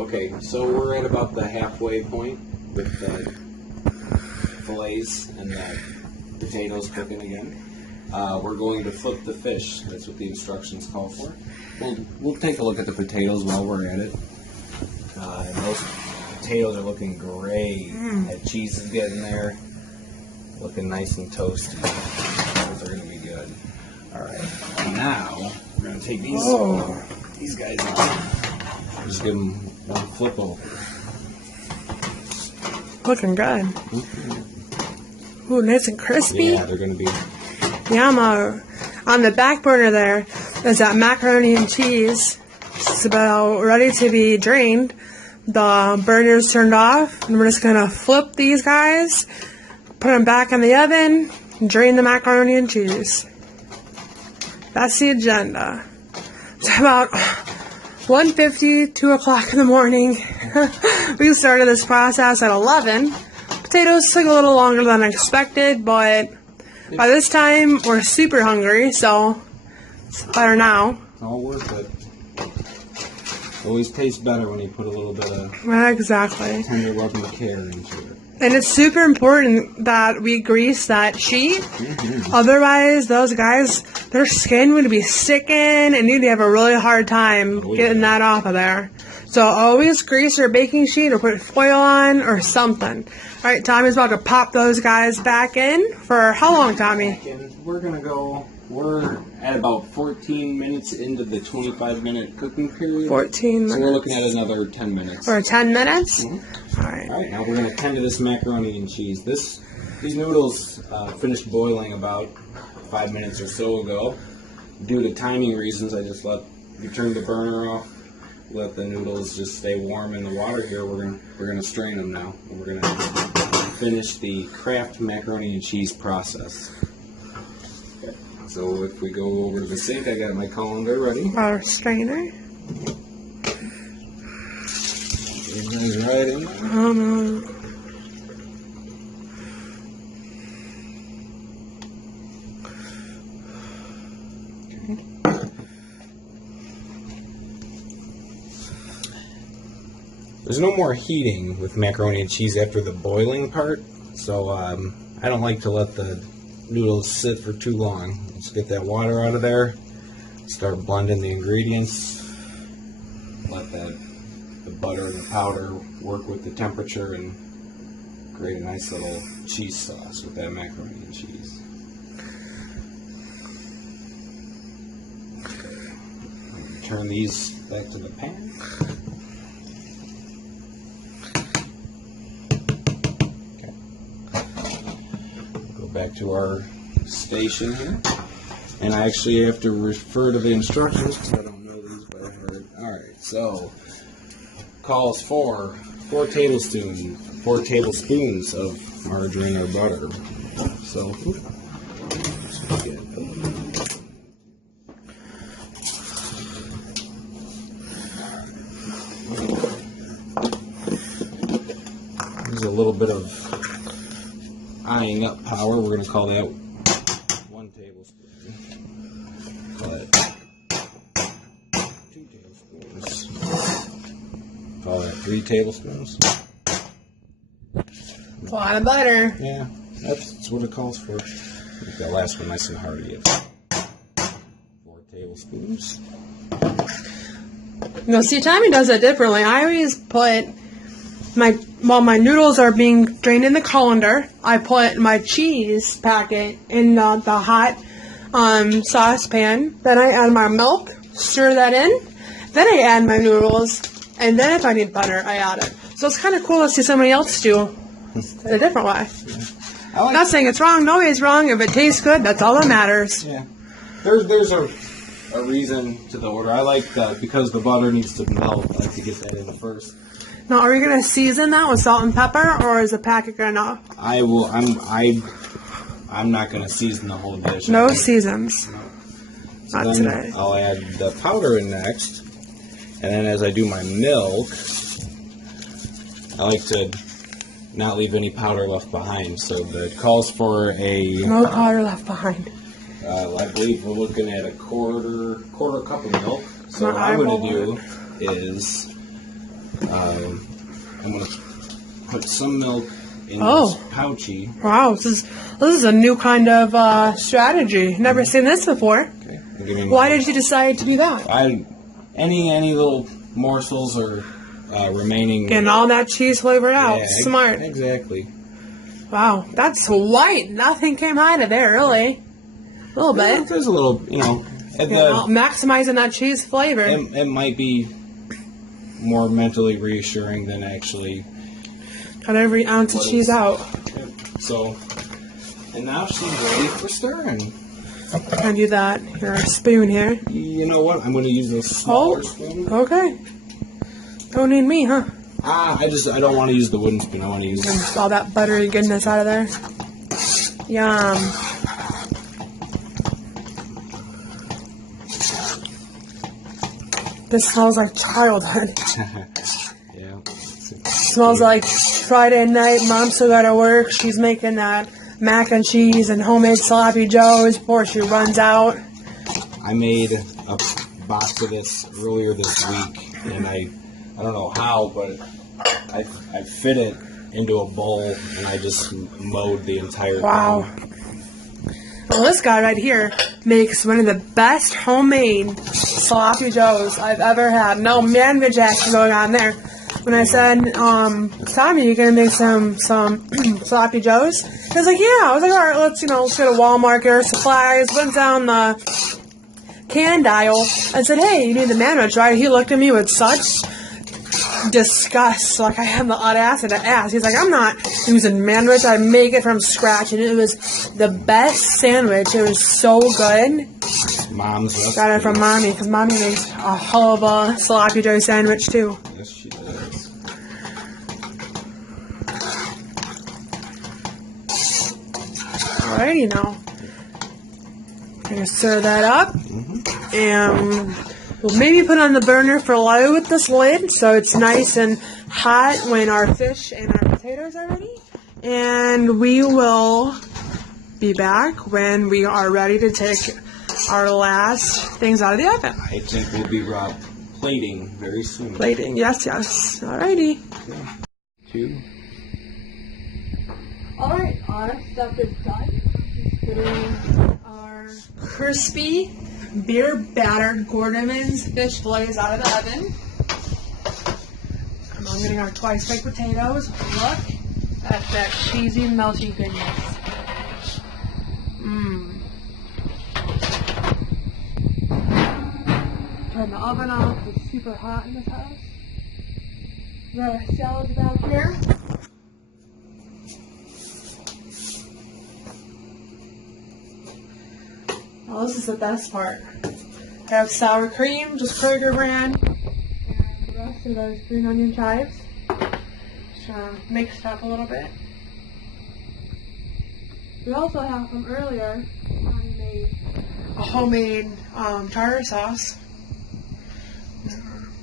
Okay, so we're at about the halfway point with the fillets and the potatoes cooking again. We're going to flip the fish. That's what the instructions call for. We'll take a look at the potatoes while we're at it. And those potatoes are looking great. That cheese is getting there. Looking nice and toasty. Those are going to be good. Alright, now we're going to take these guys out. Just give them one flip over. Looking good. Ooh, nice and crispy. Yeah, they're going to be. Yeah, on the back burner there is that macaroni and cheese. It's about ready to be drained. The burner's turned off, and we're just going to flip these guys, put them back in the oven, and drain the macaroni and cheese. That's the agenda. It's about 1:50, 2 o'clock in the morning. We started this process at 11. Potatoes took a little longer than expected, but by this time we're super hungry, so it's better now. All worth it. Always tastes better when you put a little bit of Exactly. tender love and care into it. And it's super important that we grease that sheet. Otherwise, those guys, their skin would be sticking and you'd have a really hard time getting that off of there. So always grease your baking sheet or put foil on or something. All right, Tommy's about to pop those guys back in for how long, Tommy? We're going to go, we're at about 14 minutes into the 25-minute cooking period. 14 minutes. So we're looking at another 10 minutes. For 10 minutes? All right, now we're going to tend to this macaroni and cheese. These noodles finished boiling about 5 minutes or so ago. Due to timing reasons, I just turned the burner off, let the noodles just stay warm in the water here. We're gonna strain them now. And we're gonna finish the Kraft macaroni and cheese process. Okay. So if we go over to the sink, I got my colander ready. Our strainer. It goes right in there. Oh no. There's no more heating with macaroni and cheese after the boiling part, so I don't like to let the noodles sit for too long. Let's get that water out of there, start blending the ingredients, let the butter and the powder work with the temperature and create a nice little cheese sauce with that macaroni and cheese. Turn these back to the pan. Back to our station here, and I actually have to refer to the instructions because I don't know these by heart. Alright, so calls for 4 tablespoons of margarine or butter. So there's a little bit of eyeing up power. We're going to call that 1 tablespoon. Call it 2 tablespoons. Call that 3 tablespoons. A lot of butter. Yeah, that's what it calls for. Make that last one nice and hearty. 4 tablespoons. No, see, Tommy does it differently. I always put while my noodles are being drained in the colander, I put my cheese packet in the hot saucepan. Then I add my milk, stir that in. Then I add my noodles, and then if I need butter, I add it. So it's kind of cool to see somebody else do it a different way. Yeah. I'm not saying it's wrong. Nobody's wrong. If it tastes good, that's all that matters. Yeah. There's a reason to the order. I like because the butter needs to melt. I like to get that in first. Now, are you going to season that with salt and pepper, or is the packet good enough? I will. I'm not going to season the whole dish. No seasons. No. Not then today. I'll add the powder in next, and then as I do my milk, I like to not leave any powder left behind. So it calls for no powder left behind. I believe we're looking at a quarter cup of milk. So what I'm going to do is I'm going to put some milk in Oh. this pouchy. Wow, this is a new kind of strategy. Never seen this before. Okay. Give me Why did you decide to do that? Any little morsels or remaining. Getting all that cheese flavor out. Yeah, Smart. Exactly. Wow, that's white. Nothing came out of there, really. A little bit. There's a little, Maximizing that cheese flavor. It might be more mentally reassuring than actually. Got every ounce of cheese out. So, and now she's ready for stirring. Can I do that? Here, a spoon here. You know what? I'm going to use a smaller spoon. Okay. Don't need me, huh? I don't want to use the wooden spoon. I want to use And all that buttery goodness out of there. Yum. This smells like childhood. Yeah. Smells like Friday night. Mom still got to work. She's making that mac and cheese and homemade sloppy joes before she runs out. I made a box of this earlier this week, and I don't know how, but I fit it into a bowl, and I just mowed the entire Wow. thing. Well, this guy right here makes one of the best homemade sloppy joes I've ever had. No man-veg action going on there. When I said, Tommy, you gonna make some sloppy joes? He was like, yeah. I was like, all right, let's go to Walmart, get our supplies. Went down the can aisle and said, hey, you need the man-veg, right? He looked at me with such disgust, like I had the audacity to ask. He's like, I'm not using man-veg. I make it from scratch, and it was the best sandwich. It was so good. Mom's recipe. Got it from Mommy, because Mommy makes a hell of a sloppy joe sandwich, too. Yes, she does. Alrighty now. Gonna stir that up, and we'll maybe put on the burner for low with this lid so it's nice and hot when our fish and our potatoes are ready. And we will be back when we are ready to take our last things out of the oven. I think we'll be plating very soon. Plating, yes. Alrighty. Okay. 2. Alright, our stuff is done. Putting our crispy, beer battered Gordon's fish fillets out of the oven. And I'm getting our twice baked potatoes. Look at that cheesy, melty goodness. Turn the oven off. It's super hot in this house. We got our salad back here. Well, this is the best part. I have sour cream, just Kroger brand, and the rest of those green onion chives. Just trying to mix it up a little bit. We also have from earlier, Mommy made a homemade tartar sauce.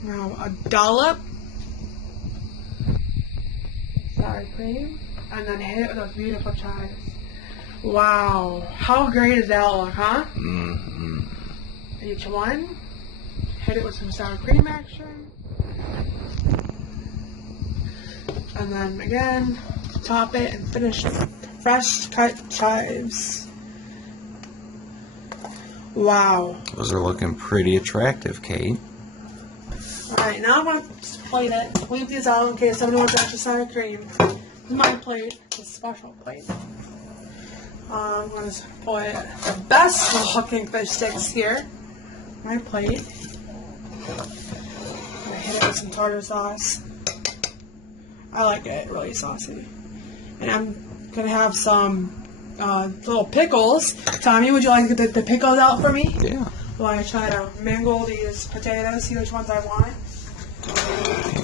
Now a dollop sour cream, and then hit it with those beautiful chives. Wow, how great does that look, huh? Mm-hmm. Each one, hit it with some sour cream action, and then again, top it and finish it. Fresh cut chives. Wow. Those are looking pretty attractive, Kate. Alright, now I'm going to plate it. Leave these out in case somebody wants extra sour cream. This is my plate, a special plate. I'm going to put the best looking fish sticks here. My plate. I'm going to hit it with some tartar sauce. I like it really saucy. And I'm going to have some little pickles. Tommy, would you like to get the pickles out for me? Yeah. While I try to mingle these potatoes, see which ones I want.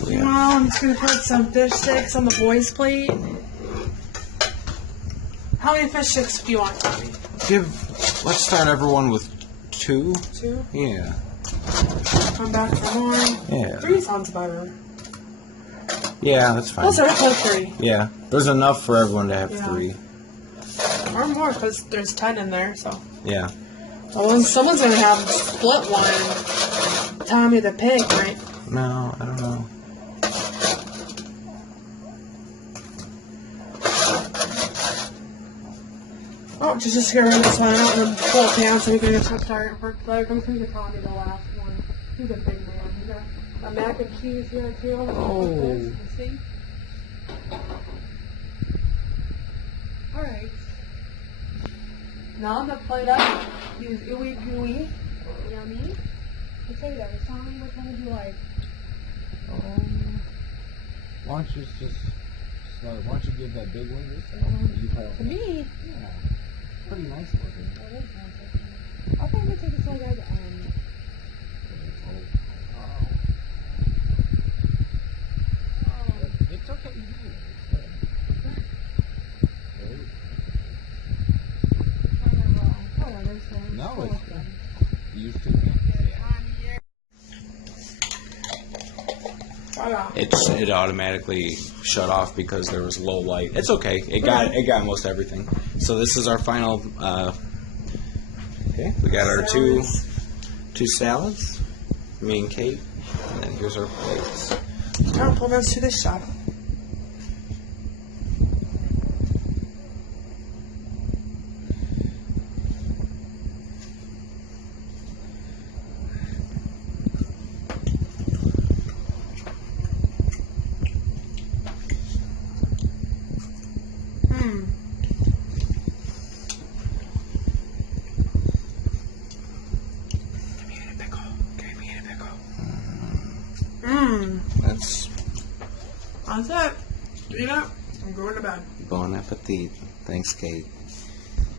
Yeah. Well, I'm just going to put some fish sticks on the boys' plate. How many fish sticks do you want, Tommy? Let's start everyone with 2. 2? Yeah. Come back for more. Yeah. 3 sounds better. Yeah, that's fine. Let's start with 3. Yeah, there's enough for everyone to have Yeah. 3. Or more, because there's 10 in there, so. Yeah. Well, someone's going to have split one. Tommy the pig, right? No, I don't know. Oh, just get rid of this one out in the full pan so we can just start for like I'm going to probably the last one. He's a big man. He's got a mac and cheese here too. Oh. You see? Alright. Now the plate up. He's ooey gooey. Yummy. Potatoes. Tell me which one would you like? Why don't you just why don't you give that big one this one? You probably, To me, yeah, pretty nice looking. that is nice looking. I think we take this one at the end. It's okay. No, it's good. You used to. It automatically shut off because there was low light. It's okay. It got most everything. So this is our final. Okay, we got our two salads, me and Kate, and then here's our plates. I'll pull those to the shop. That's it. You know, I'm going to bed. Bon appetit. Thanks, Kate.